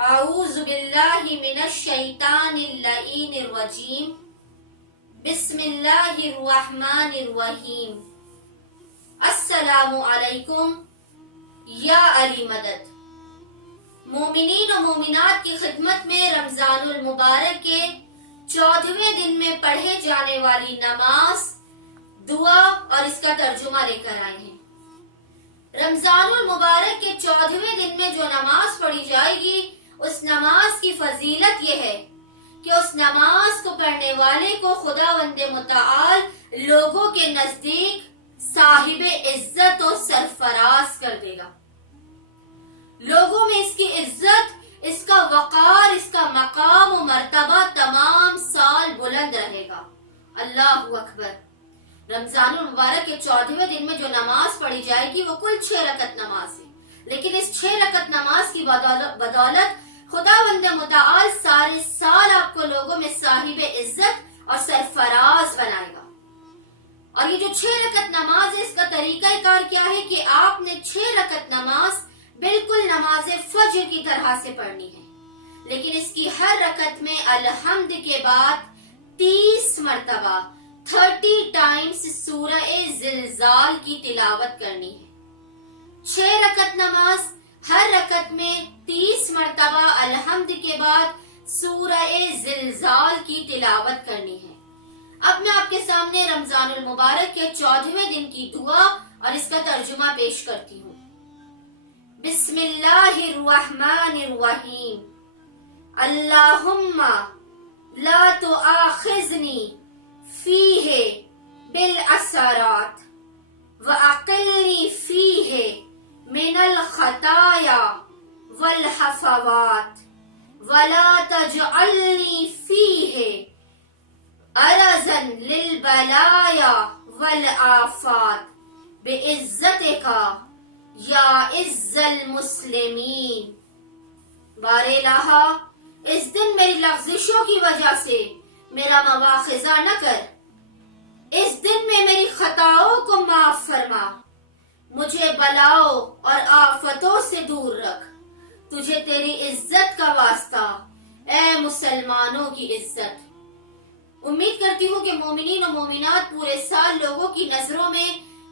اعوذ باللہ من الشیطان اللعین الرجیم بسم اللہ الرحمن الرحیم السلام علیکم یا علی مدد۔ مومنین و مومنات کی خدمت میں رمضان المبارک کے 14ویں دن میں پڑھے جانے والی نماز، دعا اور اس کا ترجمہ لے کر آئے ہیں۔ رمضان المبارک کے 14ویں دن میں جو نماز پڑھی جائے گی، اس نماز کی فضیلت یہ ہے کہ اس نماز کو پڑھنے والے کو خداوند متعال لوگوں کے نزدیک صاحب عزت و سرفراز کر دے گا۔ لوگوں میں اس کی عزت، اس کا وقار، اس کا مقام و مرتبہ تمام سال بلند رہے گا۔ اللہ اکبر۔ رمضان المبارک کے 14ویں دن میں جو نماز پڑھی جائے گی وہ کل 6 رکعت نماز ہے، لیکن اس 6 رکعت نماز کی بدولت خداوند متعال سارے سال آپ کو لوگوں میں صاحب عزت اور سرفراز بنائے گا۔ اور یہ جو 6 رکعت نماز ہے، اس کا طریقہ کار کیا ہے کہ آپ نے 6 رکعت نماز بالکل نماز فجر کی طرح سے پڑھنی ہے، لیکن اس کی ہر رکعت میں الحمد کے بعد 30 مرتبہ 30 ٹائمز سورہ زلزال کی تلاوت کرنی ہے۔ 6 رکعت نماز، ہر رکعت میں 30 مرتبہ الحمد کے بعد سورہ زلزال کی تلاوت کرنی ہے۔ اب میں آپ کے سامنے رمضان المبارک کے 14ویں دن کی دعا اور اس کا ترجمہ پیش کرتی ہوں۔ بسم اللہ الرحمن الرحیم اللہم لا تؤاخذنی فیہ بالعثرات وأقلنی فیہ من الخطایا والحفوات ولا تجعلنی فیہ عرضا للبلایا والآفات بعزتک یا عز المسلمین۔ بار الہا، اس دن میری لغزشوں کی وجہ سے میرا مواخذہ نہ کر، اس دن میں میری خطاؤں کو معاف فرما، مجھے بلاؤں اور آفتوں سے دور رکھ، تجھے تیری عزت کا واسطہ، اے مسلمانوں کی عزت۔ امید کرتی ہوں کہ مومنین و مومنات پورے سال لوگوں کی نظروں میں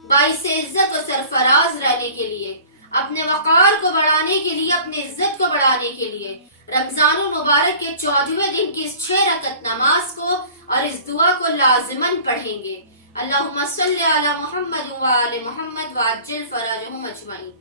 باعث عزت و سرفراز رہنے کے لیے، اپنے وقار کو بڑھانے کے لیے، اپنی عزت کو بڑھانے کے لیے رمضان المبارک کے 14ویں دن کی اس 6 رکعت نماز کو اور اس دعا کو لازماً پڑھیں گے۔ اللہم صلی علی محمد و آل محمد وعجل فرجہم اجمعین۔